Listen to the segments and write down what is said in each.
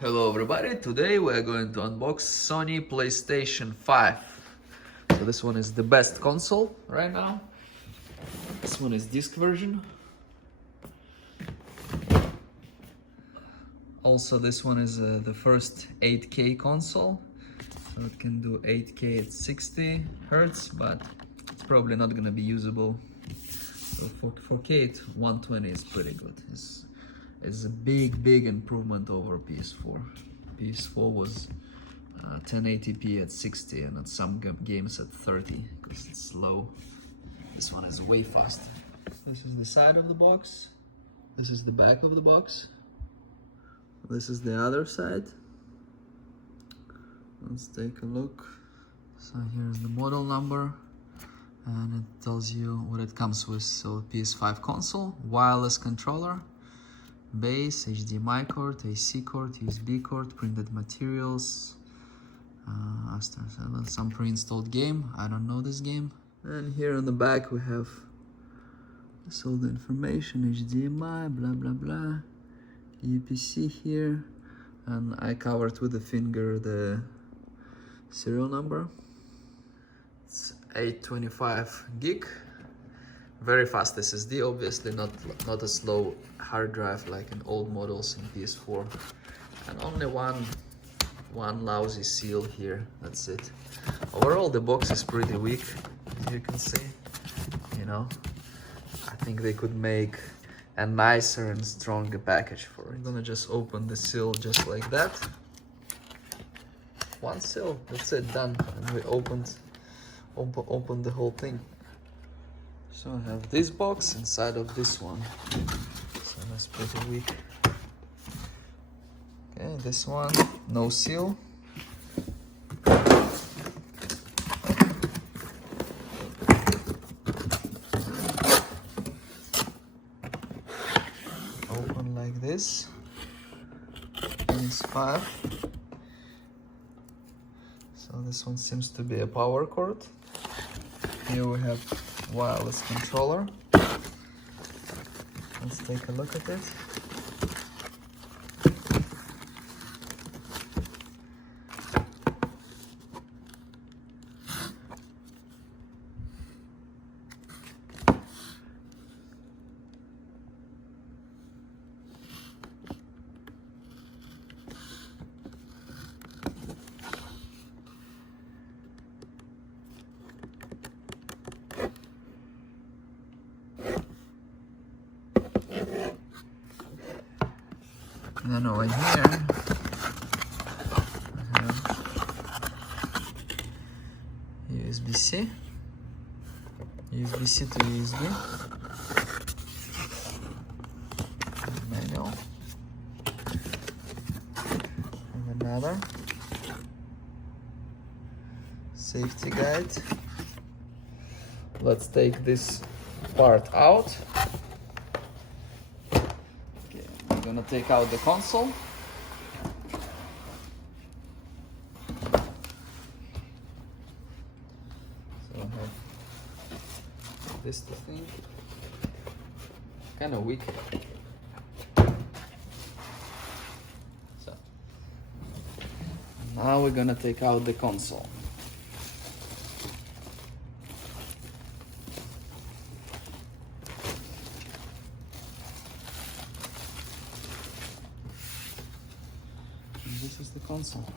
Hello everybody, today we're going to unbox Sony PlayStation 5. So this one is the best console right now. This one is disc version. Also this one is the first 8K console. So it can do 8K at 60 Hertz, but it's probably not gonna be usable. So for 4K at 120 is pretty good. It's a big improvement over PS4. PS4 was 1080p at 60 and at some games at 30 because it's slow. This one is way faster. This is the side of the box. This is the back of the box. This is the other side. Let's take a look. So here's the model number and it tells you what it comes with. So PS5 console, wireless controller, base, HDMI cord, AC cord, USB cord, printed materials, some pre-installed game. I don't know this game. And here on the back we have all the information, HDMI, blah blah blah, UPC here, and I covered with the finger the serial number. It's 825 gig. Very fast SSD, obviously not a slow hard drive like in old models in PS4, and only one lousy seal here. That's it. Overall, the box is pretty weak, as you can see. You know, I think they could make a nicer and stronger package for it. I'm gonna just open the seal just like that. One seal, that's it, done. And we opened the whole thing. So I have this box inside of this one. So that's pretty weak. Okay, this one, no seal. Open like this. PS5. So this one seems to be a power cord. Here we have wireless controller. Let's take a look at it. And then over here, I have USB-C, USB-C to USB, manual, and another safety guide. Let's take this part out. I'm gonna take out the console. So I have this to think. Kind of weak. So now we're gonna take out the console. This is the console.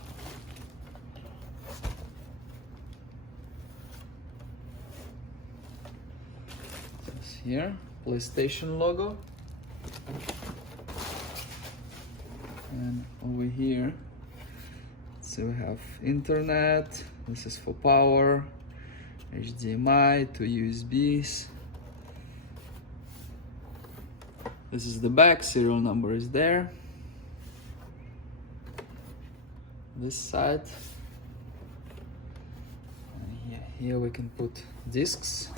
This here, PlayStation logo. And over here, so we have internet. This is for power, HDMI, two USBs. This is the back, serial number is there. This side, and here we can put discs,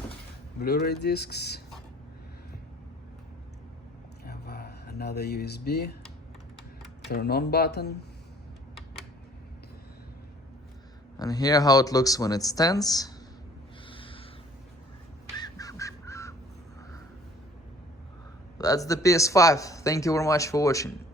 Blu-ray discs. Have another USB, turn on button, and here how it looks when it stands. That's the PS5. Thank you very much for watching.